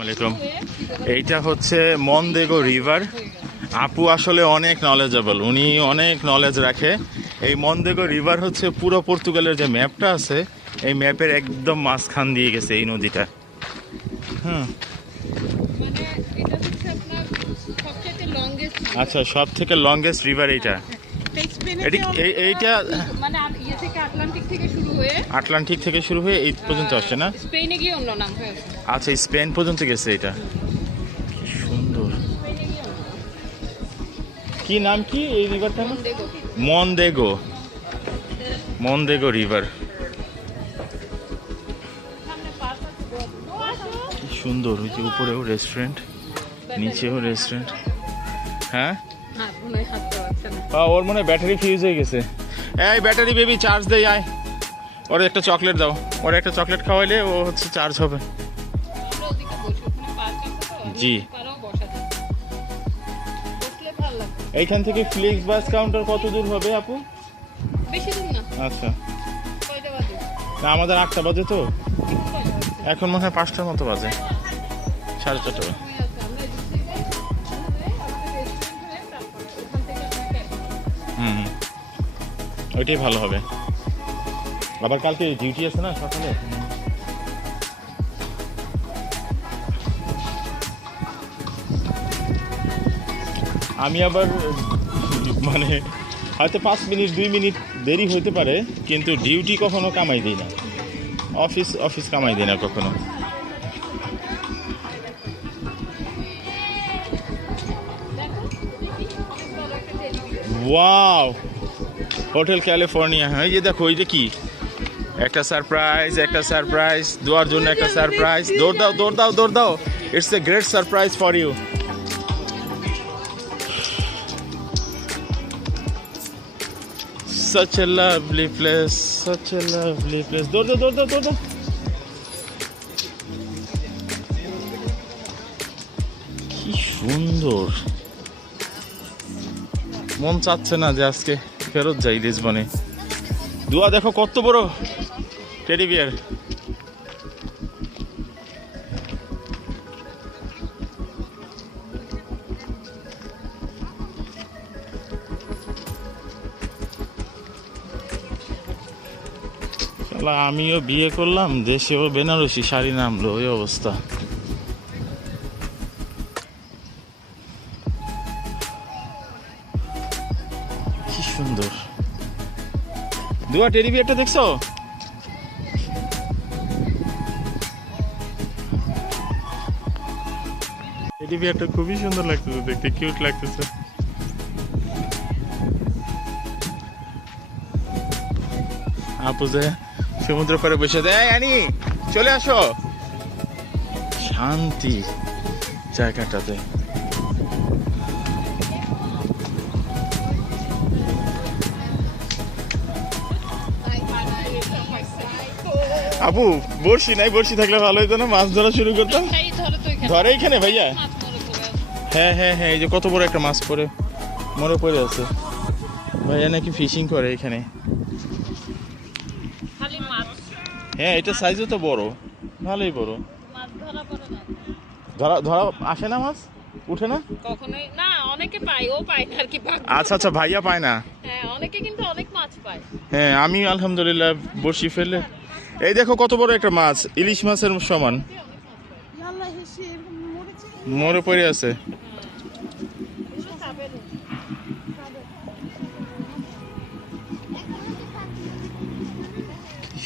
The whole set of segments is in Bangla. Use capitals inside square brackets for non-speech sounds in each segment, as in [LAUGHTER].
আসসালামাইকুম এইটা হচ্ছে মনদেগো রিভার। আপু আসলে অনেক নলেজেবল উনি অনেক নলেজ রাখে। এই মনদেগো রিভার হচ্ছে পুরো পর্তুগালের যে ম্যাপটা আছে এই ম্যাপের একদম মাঝখান দিয়ে গেছে এই নদীটা। হুম। মানে আচ্ছা সব থেকে লংগেস্ট রিভার এইটা এটি- এই- এইটা মানে ইয়ে থেকে হয়ে আটলান্টিক থেকে শুরু হয়ে এই পর্যন্ত আসছে না? স্পেনে গিয়ে অন্য নাম হয়েছে আচ্ছা স্পেন পর্যন্ত গেছে এটা। কি সুন্দর। কি নাম কি এই রিভারটার দেখো মনদেগো। মনদেগো রিভার সুন্দর ওই যে উপরেও রেস্টুরেন্ট নিচেও রেস্টুরেন্ট হ্যাঁ? হয় ওর মনে হয় ব্যাটারি ফিউজ হয়ে গেছে। এই ব্যাটারি বেবি চার্জ দেয় আয়। ওর একটা চকলেট দাও। ওর একটা চকলেট খাওয়াইলে ও হচ্ছে চার্জ হবে। জি। এইখান থেকে ফ্লিক্স বাস কাউন্টার কত দূর হবে আপু? বেশি দূর না। আচ্ছা। কয়টা বাজে। না আমাদের আটটা বাজে তো। এখন মনে হয় পাঁচটার মতো বাজে। সাড়ে চারটা বাজে। হুম। ওইটাই ভালো হবে। আবার কালকে ডিউটি আছে না সকালে? আমি আবার মানে হয়তো পাঁচ মিনিট, দুই মিনিট দেরি হতে পারে, কিন্তু ডিউটি কখনো কামাই দিই না। অফিস অফিস কামাই দিই না কখনো। ওয়াও হোটেল ক্যালিফোর্নিয়া হ্যাঁ এই দেখো এইটা কি? একটা সারপ্রাইজ একটা সারপ্রাইজ দেওয়ার জন্য একটা সারপ্রাইজ দৌড় দাও দৌড় দাও দৌড় দাও। It's a great surprise for you such a lovely place, such a lovely place দৌড় দাও দৌড় দাও দৌড় দাও। কি সুন্দর। মন চাচ্ছে না যে আজকে ফেরত যাই লিসবনে দুয়া দেখো কত বড় টেডি বিয়ার আমিও বিয়ে করলাম, দেশেও বেনারসি শাড়ি নামলো, ওই অবস্থা। দুয়া টেডি বিয়ারটা দেখছ? টেডি বিয়ারটা খুবই সুন্দর লাগতেছে দেখতে কিউট লাগতেছে। আপু যে সমুদ্র পাড়ে বসে দেয় আনি চলে আসো। শান্তি জায়গাটাতে। আপু বড়শি নাই বড়শি থাকলে ভালো হতো না মাছ ধরা শুরু করতাম। ধরো এখানে। ভাইয়া। হ্যাঁ হ্যাঁ হ্যাঁ এই যে কত বড় একটা মাছ পড়ে মরে পড়ে আছে। ভাইয়া নাকি ফিশিং করে এখানে। মাছ। হ্যাঁ এটা সাইজও তো বড় ভালোই বড়। ধরা ধরা আসে না মাছ? উঠে না? কখনোই না অনেকে পায় ও পায় না আর কি আচ্ছা আচ্ছা ভাইয়া পায় না। হ্যাঁ অনেকে কিন্তু অনেক মাছ পায়। হ্যাঁ আমি আলহামদুলিল্লাহ বড়শি ফেললে এই দেখো কত বড় একটা মাছ, ইলিশ মাছের সমান। মরে পড়ে আছে।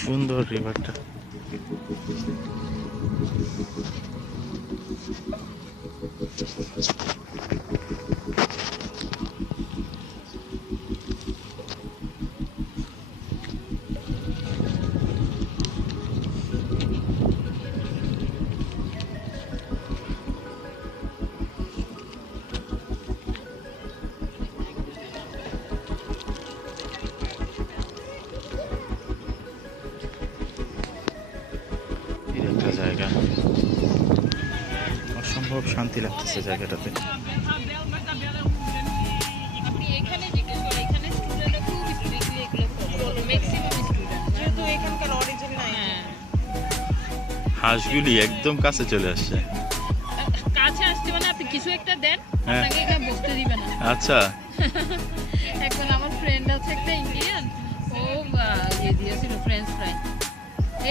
সুন্দর রিভারটা এই অরিজিন নাই হ্যাঁ হাঁসগুলি একদম কাছে চলে আসছে। বসতে মানে আপনি কিছু একটা দেন। আপনাকে এখানে বসতে দিবে না আচ্ছা একজন আমার ফ্রেন্ড আছে একটা ইন্ডিয়ান ও ইয়ে দিয়েছিল ফ্রেঞ্চ ফ্রাই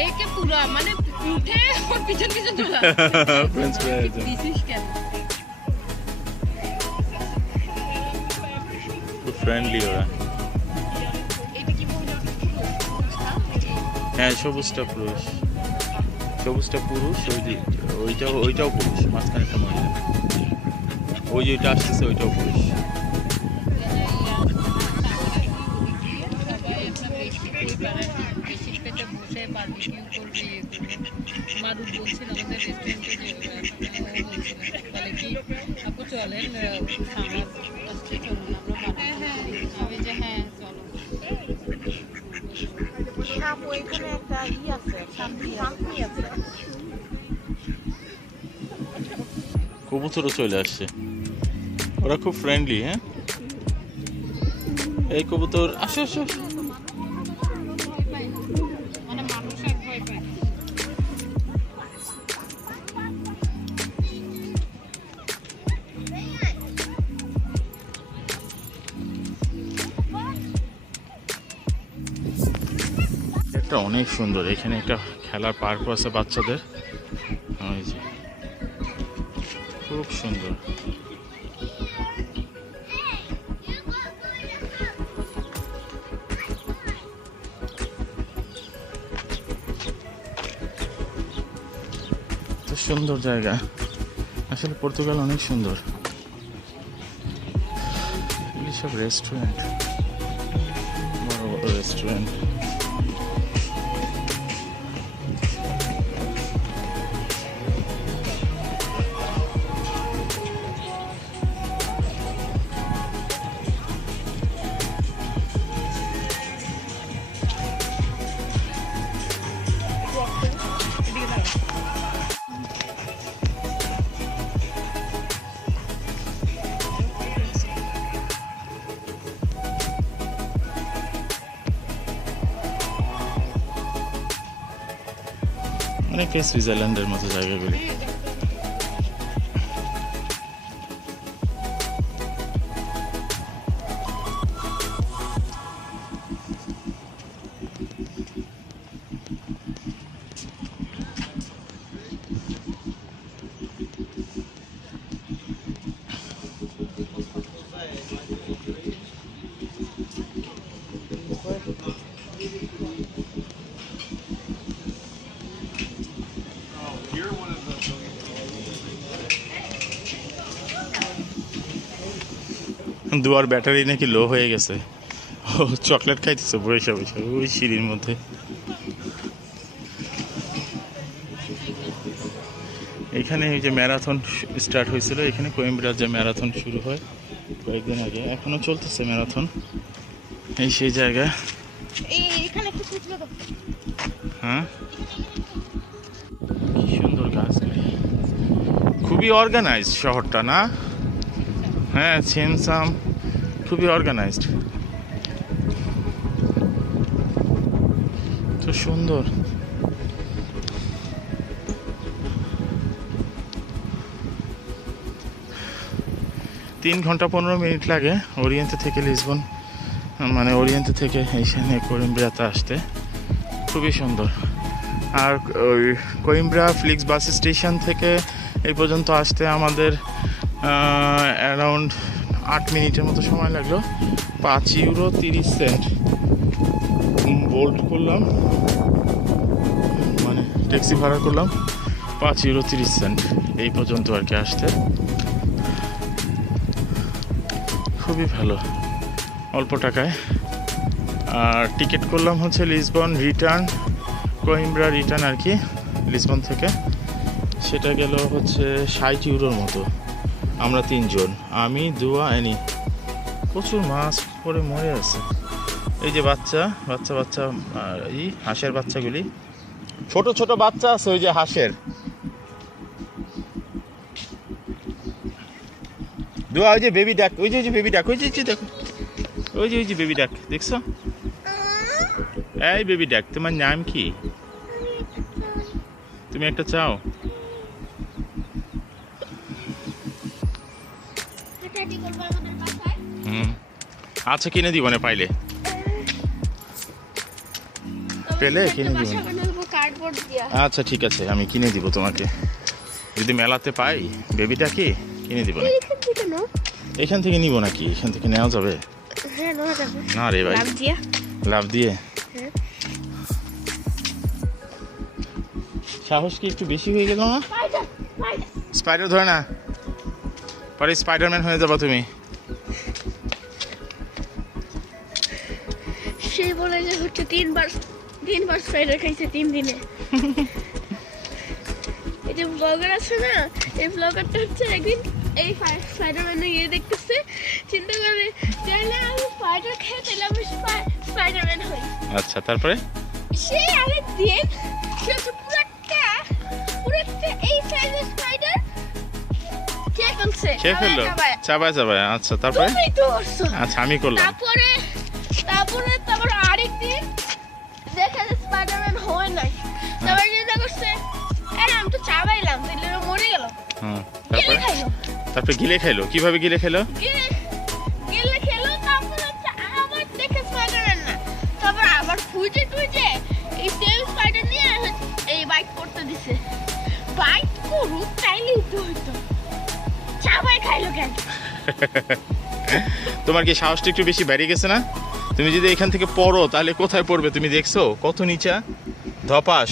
এইকে পুরা মানে উঠে ওর পিছন পিছন চলে। দিছিস কেন? খুব ফ্রেন্ডলি ওরা। হ্যাঁ সবুজটা পুরুষ। সবুজটা পুরুষ ওই যে ওইটাও ওইটাও পুরুষ মাঝখানে একটা মহিলা। ওই যে ওইটা আসতেছে ওইটাও পুরুষ। আপু এখানে চলে আসছে ওরা খুব ফ্রেন্ডলি হ্যাঁ এই কবুতর আসো আসো একটা অনেক সুন্দর। এখানে একটা খেলার পার্ক আছে বাচ্চাদের। ওই যে। খুব সুন্দর। সুন্দর জায়গা। আসলে পর্তুগাল অনেক সুন্দর। সব রেস্টুরেন্ট বড় বড় রেস্টুরেন্ট के स्विट्जरलैंड मत तो जाएगा गोली দুয়ার ব্যাটারি নাকি লো হয়ে গেছে। ও চকলেট খাইতেছে বসে বসে ওই সিঁড়ির মধ্যে। এখানে ওই যে ম্যারাথন স্টার্ট হয়েছিল এখানে কোয়েম্বরার যে ম্যারাথন শুরু হয় কয়েকদিন আগে এখনও চলতেছে ম্যারাথন এই সেই জায়গা। হ্যাঁ? সুন্দর গাছগুলি খুবই অর্গানাইজড শহরটা না? হ্যাঁ ছেমসাম খুবই অর্গানাইজড তো সুন্দর। তিন ঘণ্টা পনেরো মিনিট লাগে ওরিয়েন্টে থেকে লিসবন মানে ওরিয়েন্টে থেকে এইখানে করিমব্রাতে আসতে। খুবই সুন্দর। আর ওই কোইম্ব্রা ফ্লিক্স বাস স্টেশন থেকে এই পর্যন্ত আসতে আমাদের অ্যারাউন্ড আট মিনিটের মতো সময় লাগল। পাঁচ ইউরো তিরিশ সেন্ট। বোল্ট করলাম। মানে ট্যাক্সি ভাড়া করলাম। পাঁচ ইউরো তিরিশ সেন্ট। এই পর্যন্ত আর কি আসতে। খুবই ভালো। অল্প টাকায়। আর টিকিট করলাম হচ্ছে লিসবন রিটার্ন কোহিমব্রা রিটার্ন আর কি, লিসবন থেকে। সেটা গেল হচ্ছে ষাট ইউরোর মতো। আমরা তিনজন, আমি, দুয়া অ্যানি প্রচুর মাছ পরে মরে আছে। এই যে বাচ্চা বাচ্চা বাচ্চা এই হাঁসের বাচ্চাগুলি। ছোট ছোট বাচ্চা আছে, ওই যে হাঁসের। দুয়া, ওই যে বেবি ডাক ওই যে ওই যে বেবি ডাক ওই যে দেখো। ওই যে ওই যে বেবি ডাক দেখছ? এই বেবি ডাক তোমার নাম কি? তুমি একটা চাও? আচ্ছা কিনে দিব না পাইলে। পেলে কিনে দিব আচ্ছা ঠিক আছে আমি কিনে দিব তোমাকে। যদি মেলাতে পাই বেবিটা কি? কিনে দিব না। এখান থেকে নিব নাকি? এখান থেকে নেওয়া যাবে? হ্যাঁ নেওয়া যাবে। না রে ভাই। লাভ দিয়ে। হ্যাঁ। সাহস কি একটু বেশি হয়ে গেল না? স্পাইডার ধরে না। পরে স্পাইডারম্যান হয়ে যাব তুমি। তিনবার স্পাইডার খাইছে তিন দিনে। এই যে ব্লগার আছে না এই ব্লগারটা হচ্ছে একদিন এই স্পাইডারম্যানে গিয়ে দেখতেছে চিন্তা করে চাইলে আমি স্পাইডার খাই তাহলে আমি স্পাইডারম্যান হই। আচ্ছা তারপরে? সে আরেক দিন সে হচ্ছে পুরাটা পুরাটা এই সাইজের স্পাইডার কে ফেলছে। খেয়ে ফেলল? চাবায়, চাবায়। আচ্ছা তারপরে? তো আচ্ছা আমি করলাম। তারপরে যেটা আরে আমি তো চাবাইলাম তাহলে মরে গেল। হুম তারপরে? তারপরে গিলে খাইলো? কীভাবে গিলে খাইলো? গেলে গেলে খেলো তারপরে আবার দেখে স্পাইডারম্যান না। তারপর আবার খুঁজে খুঁজে এই সেম স্পাইডার নিয়ে এই বাইক করতে দিছে। বাইক করুক তাইলেই তো হইতো। চাবাই খাইলো কেন? [LAUGHS] তোমার কি সাহসটা একটু বেশি বেড়ে গেছে না? তুমি যদি এখান থেকে পড়ো তাহলে কোথায় পড়বে তুমি দেখছ? কত নিচা? ধপাস।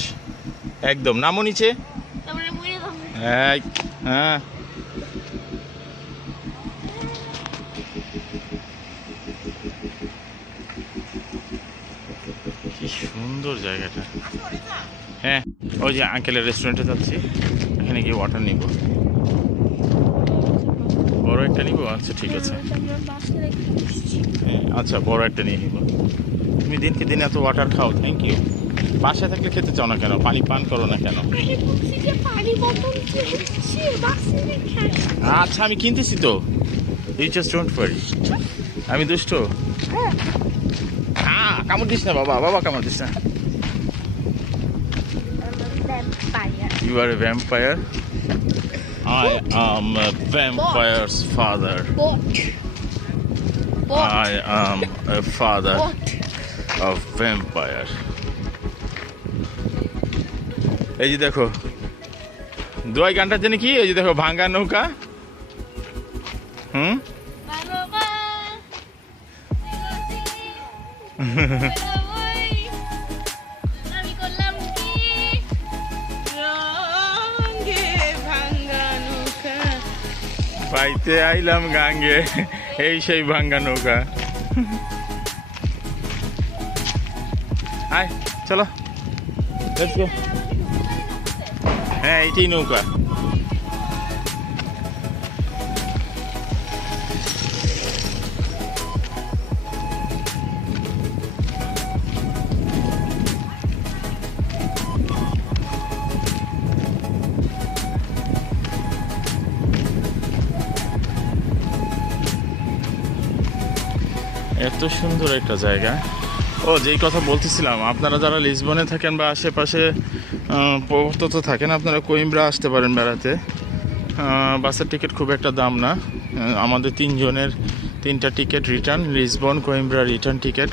একদম। নামো নিচে। এই, হ্যাঁ। কি সুন্দর জায়গাটা। হ্যাঁ ওই যে আঙ্কেলের রেস্টুরেন্টে যাচ্ছি। এখানে গিয়ে ওয়াটার নিব। বড় একটা নিব? আচ্ছা ঠিক আছে। হ্যাঁ, আচ্ছা বড় একটা নিয়ে নিব। তুমি দিনকে দিন এত ওয়াটার খাও থ্যাংক ইউ বাসায় থাকলে খেতে চাও না কেন? পানি পান করো না কেন। আচ্ছা আমি কিনতেছি তো। ইউ জাস্ট ডোন্ট ওয়ারি আমি দুষ্ট। হ্যাঁ। কামড় দিস না বাবা বাবা কামড় দিস না। You are a vampire I am a vampire's father. I am a father of vampire. এই যে দেখো। দোয়াই গানটার জন্য কি? এই যে দেখো, ভাঙ্গা নৌকা। হুম? পাইতে আইলাম গাঙ্গে, এই সেই ভাঙ্গা নৌকা। আয়, চলো। Let's go. হ্যাঁ এইটাই নৌকা। এত সুন্দর একটা জায়গা। ও, যেই কথা বলতেছিলাম, আপনারা যারা লিসবনে থাকেন বা আশেপাশে প্রবর্তত থাকেন। আপনারা কোইম্ব্রা আসতে পারেন বেড়াতে। বাসের টিকিট খুব একটা দাম না। আমাদের তিনজনের তিনটা ticket return, Lisbon Coimbra return ticket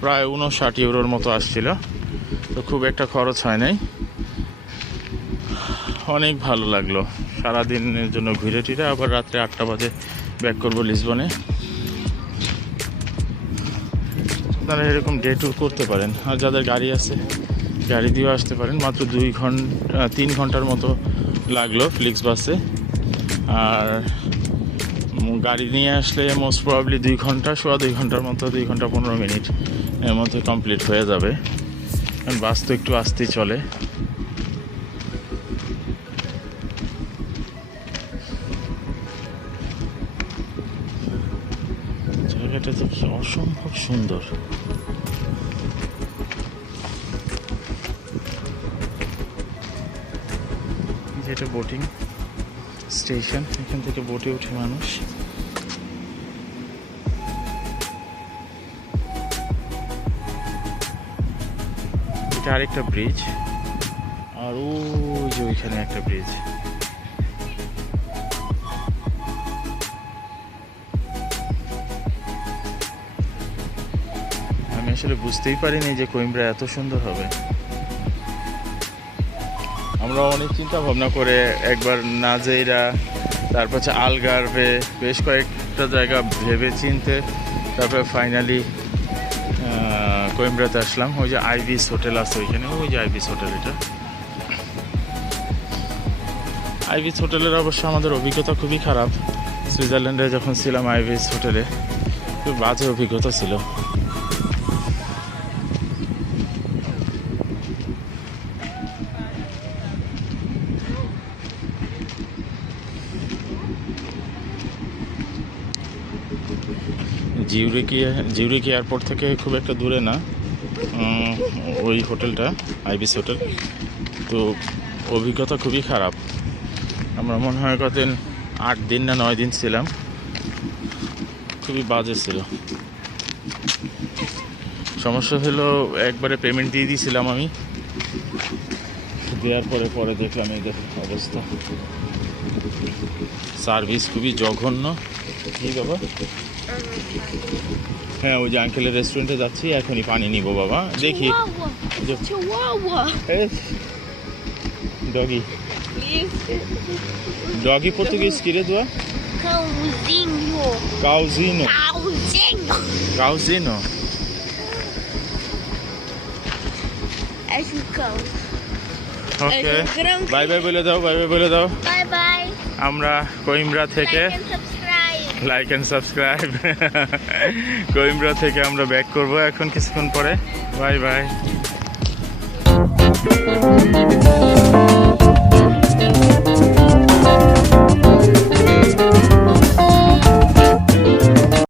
প্রায় উনষাট ইউরোর মতো আসছিল। তো খুব একটা খরচ হয় নাই। অনেক ভালো লাগল। সারাদিনের জন্য ঘুরে টিরে আবার রাত্রে আটটা বাজে ব্যাক করব লিসবনে। আপনারা এরকম ডে ট্যুর করতে পারেন। আর যাদের গাড়ি আছে গাড়ি দিয়েও আসতে পারেন। মাত্র দুই ঘণ্টা তিন ঘণ্টার মতো লাগল ফ্লিক্স বাসে আর গাড়ি নিয়ে আসলে মোস্ট প্রবাবলি দুই ঘণ্টা, সোয়া দুই ঘণ্টার মতো, দুই ঘণ্টা পনেরো মিনিট এর মধ্যে কমপ্লিট হয়ে যাবে। বাস তো একটু আসতেই চলে। জায়গাটা তো অসম্ভব সুন্দর। একটা বোটিং স্টেশন এখান থেকে বোটে উঠে মানুষ। এটা আরেকটা ব্রিজ আর ওই যে ওইখানে একটা ব্রিজ আমি আসলে বুঝতেই পারিনি যে কোইম্বরা এত সুন্দর হবে। আমরা অনেক চিন্তা ভাবনা করে একবার নাজেইরা, তারপর হচ্ছে আলগারবে বেশ কয়েকটা জায়গা ভেবে চিনতে, তারপরে ফাইনালি কোয়েম্বরাতে আসলাম। ওই যে আইবিস হোটেল আছে ওইখানে। ওই যে আইবিস হোটেল এটা। আইবিস হোটেলের অবশ্য আমাদের অভিজ্ঞতা খুবই খারাপ। সুইজারল্যান্ডে যখন ছিলাম আইবিস হোটেলে, খুব বাজে অভিজ্ঞতা ছিল। জিউরিকি জিউরিকি এয়ারপোর্ট থেকে খুব একটা দূরে না। ওই হোটেলটা, আইবিস হোটেল। তো অভিজ্ঞতা খুবই খারাপ। আমরা মনে হয় কতদিন আট দিন না নয় দিন ছিলাম। খুবই বাজে ছিল। সমস্যা হলো একবারে পেমেন্ট দিয়ে দিয়েছিলাম আমি। দেওয়ার পরে পরে দেখলাম এদের অবস্থা। সার্ভিস খুবই জঘন্য। কি বাবা হ্যাঁ ওই যে আঙ্কেলের রেস্টুরেন্টে যাচ্ছি এখনই পানি নিব বাবা দেখি. ডগি ডগি পর্তুগিজ কি রে দোয়া. কাউজিনো. কাউজিনো ওকে. বাই বাই বলে দাও বাই বাই বলে দাও Bye bye. আমরা কোইমরা থেকে. লাইক অ্যান্ড সাবস্ক্রাইব কোইমরা থেকে আমরা ব্যাক করব এখন কিছুক্ষণ পরে। Bye bye